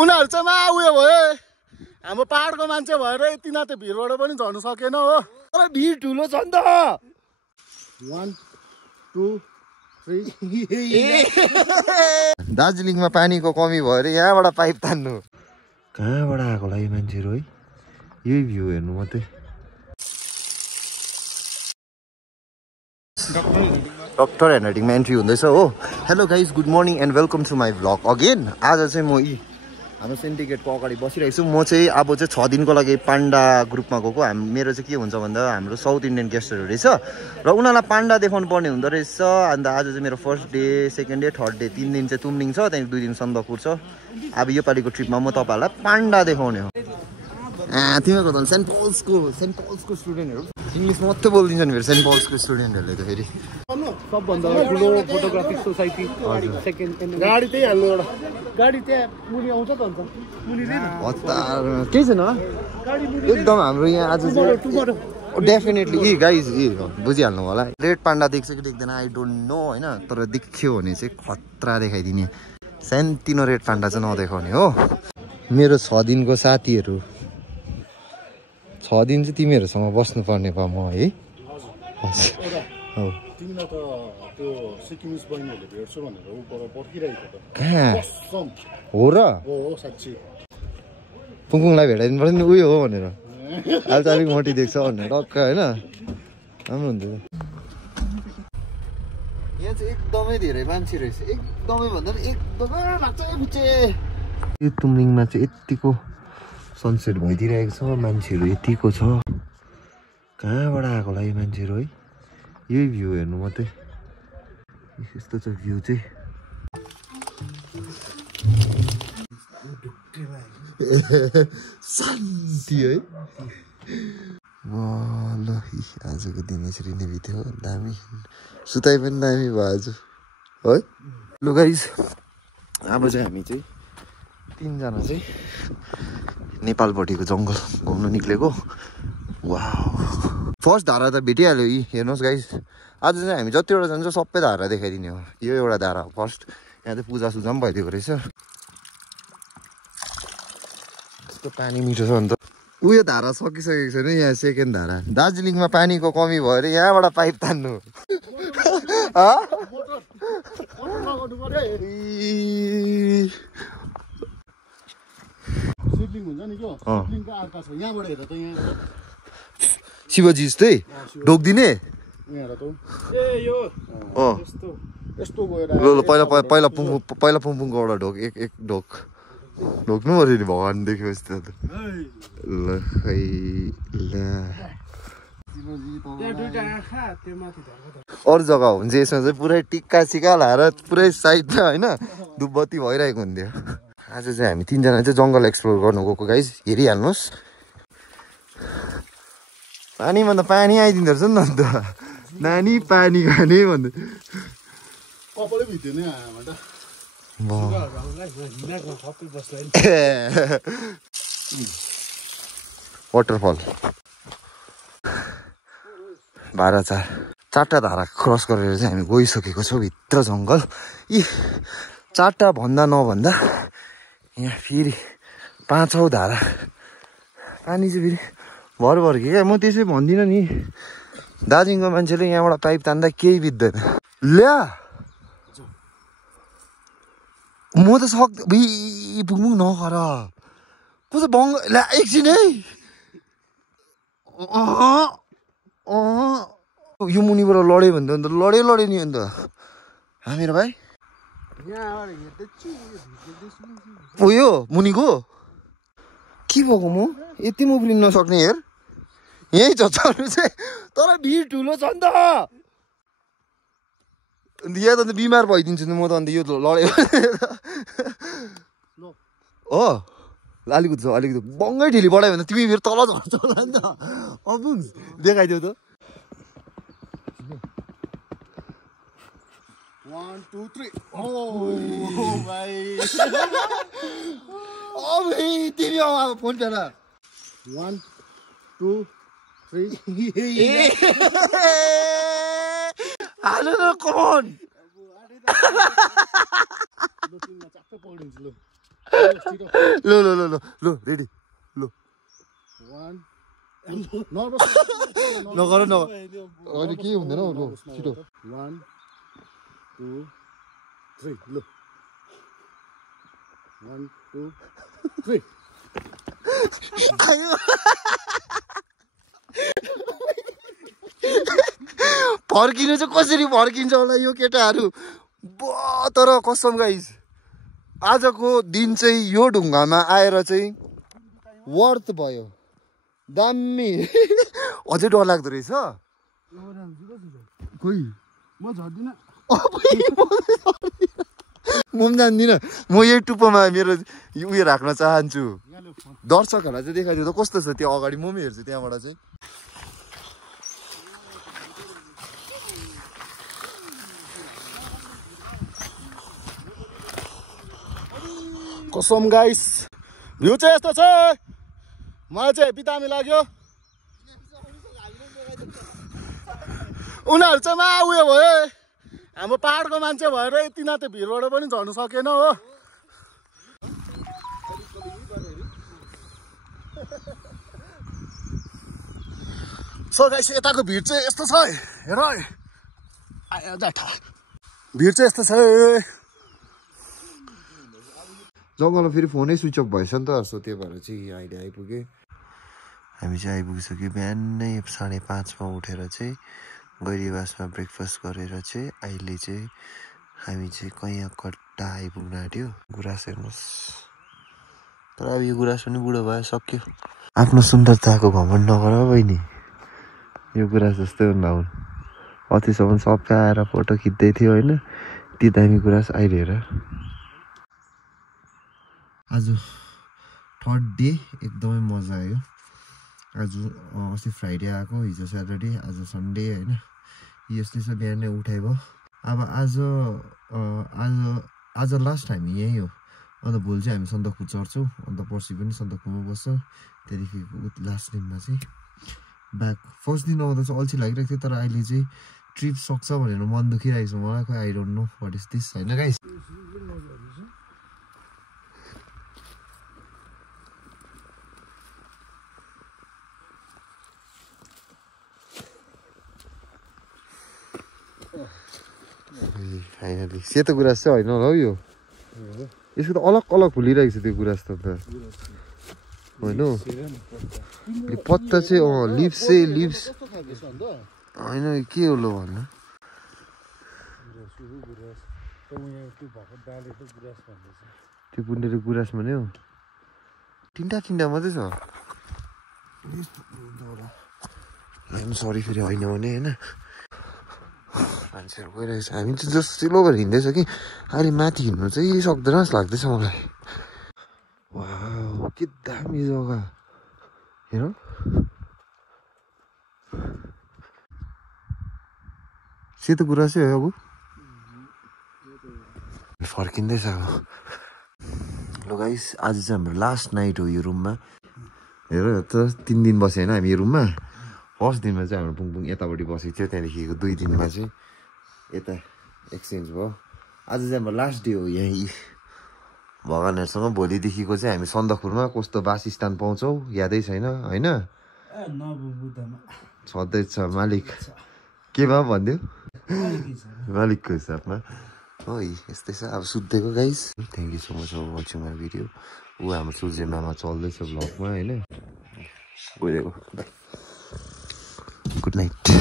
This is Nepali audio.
उनीहरू चाहिँ मा उयो भयो हाम्रो पहाडको मान्छे भएर यति नाते भिडबाट पनि झर्नु सकेन हो तर भिड ठुलो छ नि त 1 2 3 दार्जिलिङमा पानीको कमी भएर यहाँबाट पाइप तान्नु कहाँबाट आएको होला यो मान्छेहरू है यही भ्यू हेर्नु मात्रै डक्टर ह्यान्डराइटिङमा एन्ट्री हुँदैछ हो hello guys good morning and welcome to my vlog again आज चाहिँ म हाम्रो सिन्डिकेटको अगाडि बसिरहेको छु म चाहिँ अब चाहिँ 6 दिनको लागि पाण्डा ग्रुपमा गएको मेरो चाहिँ के हुन्छ भन्दा हाम्रो साउथ इन्डियन गेस्टहरू रहेछ र उनीहरूलाई पाण्डा देखाउनु पर्ने हुँदो रहेछ अन्त आज चाहिँ मेरो first day second day third day 3 दिन चाहिँ तुमलिङ छ त्यहाँदेखि 2 दिन सन्दकपुर छ अब यो पालिको ट्रिपमा म तपाईँहरूलाई पाण्डा देखाउने हो तिमीहरूको त सेन्ट पल्सको स्टुडेन्टहरू इङ्ग्लिस मात्रै बोलिदिन्छ नि फेरि सेन्ट पल्सको स्टुडेन्टहरूले त फेरि सबभन्दा ठुलो फोटोग्राफिक सोसाइटी सेकेन्ड गाडी त्यही हाल्नु एउटा गाडी त्यहाँ मुनि आउँछ त अन्त मुनि हतार केही छैन एकदम हाम्रो यहाँ आज डेफिनेटली गाइज बुझिहाल्नु होला रेड पाण्डा देख्छ कि देख्दैन आई डोन्ट नो होइन तर देख्यो भने चाहिँ खतरा देखाइदिने सानोतिनो रेड पाण्डा चाहिँ नदेखाउने हो मेरो 6 दिनको साथीहरू 6 दिन चाहिँ तिमीहरूसँग बस्नुपर्ने भयो म है तिमीलाई त त्यो सिक्किमिस बहिनीहरूले भेट्छु भनेर उपर पर्खिरहेको त कहाँ हो र हो साच्चै पुङपुङलाई भेटाइदिनु पर्छ नि उयो हो भनेर अहिले त अलिक मोटी देख्छ भनेर टक्क होइन राम्रो हुन्छ यहाँ चाहिँ एकदमै धेरै मान्छे रहेछ एकदमै भन्दा पनि एकदमै यो तुमलिङमा चाहिँ यतिको सनसेट भइदिइरहेको छ मान्छेहरू यतिको छ कहाँबाट आएको होला यो मान्छेहरू है यही भ्यू हेर्नु मात्रै यस्तो छ भ्यू चाहिँ शान्ति है ल आजको दिन यसरी नै बित्यो दामी सुताइ पनि दामी भयो आज है लु गाइस अब चाहिँ हामी चाहिँ 3 जना चाहिँ नेपालपट्टिको जङ्गल घुम्नु निक्लेको वाउ फर्स्ट धारा त भेटिहाल्यो यी हेर्नुहोस् गाइस आज चाहिँ हामी जतिवटा जान्छ सबै धारा देखाइदिने हो यो एउटा धारा हो फर्स्ट यहाँ चाहिँ पूजासुजा पनि भइदिएको रहेछ यस्तो पानी मिठो छ अन्त उयो धारा सकिसकेको छैन यहाँ सेकेन्ड धारा दार्जिलिङमा पानीको कमी भएर यहाँबाट पाइप तान्नु शिवजी जस्तै ढोक्दिने पहिला पुङपुङको एउटा ढोक एक ढोक ढोक्नु पऱ्यो नि भगवान् देखेपछि त ल खै ल अरू जग्गा हो भने चाहिँ यसमा चाहिँ पुरै टिक्का सिक्का लाएर पुरै साइडमा होइन धुपबत्ती भइरहेको हुन्थ्यो आज चाहिँ हामी 3 जना चाहिँ जङ्गल एक्सप्लोर गर्नु गएको गाइस हेरिहाल्नुहोस् पानीमा त पानी आइदिँदो रहेछ नि त नानी पानी खाने भन्दै वाटरफल 4टा धारा क्रस गरेर चाहिँ हामी गइसकेको छौँ भित्र जङ्गल यी 4टा भन्दा नभन्दा यहाँ फेरि 5औँ धारा पानी चाहिँ फेरि भर कि क्या म त्यसै भन्दिनँ नि दार्जिलिङको मान्छेले यहाँबाट पाइप तान्दा केही बित्दैन ल्या म त पुङपुङ नगर कस्तो बङ्ग ल्या एकछिन है यो मुनिबाट लड्यो भने त अन्त लड्यो नि अन्त मेरो भाइ उयो मुनिको के भएको म यति म उफ्रिन नसक्ने हेर यहीँ छ चढ्नु चाहिँ तर भिड ठुलो छ नि त अन्त यहाँ त अन्त बिमार भइदिन्छु नि म त अन्त यो लड्यो हो अलिकति छ अलिकति बङ्गै ढिली बढायो भने तिमी फेरि तल झर्छ होला नि त अपुङ देखाइदेऊ त 1 2 3 भाइ तिमी अब फोन पेला 1 2 3 हाल न कमन लो लो लो लो लो रेडी लो 1 नगर अहिले के हुँदैन लो छिटो 1 2 3 लो 1 2 3 फर्किनु चाहिँ कसरी फर्किन्छ होला यो केटाहरू तर कसम गाइस आजको दिन चाहिँ यो ढुङ्गामा आएर चाहिँ वर्थ भयो दामी अझै डर लाग्दो रहेछ खोइ म झर्दिन म पनि जान्दिनँ म यही टुप्पोमा मेरो उयो राख्न चाहन्छु दर्शकहरूलाई चाहिँ देखाइदियो त कस्तो छ त्यो अगाडि म पनि हेर्छु त्यहाँबाट चाहिँ कसम गाइस भ्यू चाहिँ यस्तो छ मलाई चाहिँ बितामी लाग्यो उनीहरू चाहिँ मा उयो भयो हाम्रो पहाडको मान्छे भएर यति नाते भिरबाट पनि झर्नु सकेन हो सो गाइस यताको भिड चाहिँ यस्तो छ हेर भिड चाहिँ यस्तो छ जङ्गलमा फेरि फोनै स्विच अफ भएछ नि त सो त्यो भएर चाहिँ अहिले आइपुगेँ हामी चाहिँ आइपुगिसक्यो बिहानै 5:30मा उठेर चाहिँ गैरीबासमा ब्रेकफास्ट गरेर चाहिँ अहिले चाहिँ हामी चाहिँ कैयाँ कट्टा आइपुग्न आँट्यो गुराँस हेर्नुहोस् तर अब यो गुराँस पनि बुढो भयो सक्यो आफ्नो सुन्दरताको घमण्ड नगर बहिनी यो गुराँस जस्तै नहुन् अतिसम्म सबै आएर फोटो खिच्दै थियो होइन ती दामी गुराँस अहिले हेर आज थर्ड डे एकदमै मजा आयो आज अस्ति फ्राइडे आएको हिजो स्याटरडे आज सन्डे होइन यस्तै छ बिहानै उठाइ भयो अब आज लास्ट हामी यहीँ हो अन्त भोलि चाहिँ हामी सन्दकपू चढ्छौँ अन्त पर्सि पनि सन्दकपूमा बस्छ त्यहाँदेखि लास्ट दिनमा चाहिँ ब्याक फर्स्ट दिन आउँदा चाहिँ अल्छी लागिरहेको थियो तर अहिले चाहिँ ट्रिप सक्छ भनेर मन दुखिरहेको छ मलाई खोइ I don't know what is this होइन गाइस फाइनली सेतो गुराँस चाहिँ होइन होला हौ यो यसको त अलग अलग फुलिरहेको छ त्यो गुराँस त होइन पत्ता चाहिँ लिप्स होइन के हो लो भन्नु त्यो पुण्डेको गुराँस भने हौ तिनवटा मात्रै छ सरी फेरि होइन भने होइन मान्छेहरू गइरहेको छ हामी चाहिँ जस्तो सिलो भएर हिँड्दैछ कि अहिले माथि हिँड्नु चाहिँ सक्दैन जस्तो लाग्दैछ मलाई वाउ के दामी जग्गा हेर सेतो कुरा चाहिँ हो अब फर्किँदैछ अब ल गाइस आज चाहिँ हाम्रो लास्ट नाइट हो यो रुममा हेर त 3 दिन बस्यो होइन हामी यो रुममा फर्स्ट दिनमा चाहिँ हाम्रो पुङपुङ यतापट्टि बसेको थियो त्यहाँदेखिको 2 दिनमा चाहिँ यता एक्सचेन्ज भयो आज चाहिँ हाम्रो लास्ट डे हो यहीँ भगवानहरूसँग भोलिदेखिको चाहिँ हामी सन्दकपुरमा कस्तो वासस्थान पाउँछौँ यादै छैन होइन छँदैछ मालिक के भयो भनिदियो मालिकको हिसाबमा हो यस्तै छ अब सुत्दैको guys thank you so much for watching my video ऊ हाम्रो सूर्य मामा चल्दैछ भ्लगमा होइन गइदिएको गुड नाइट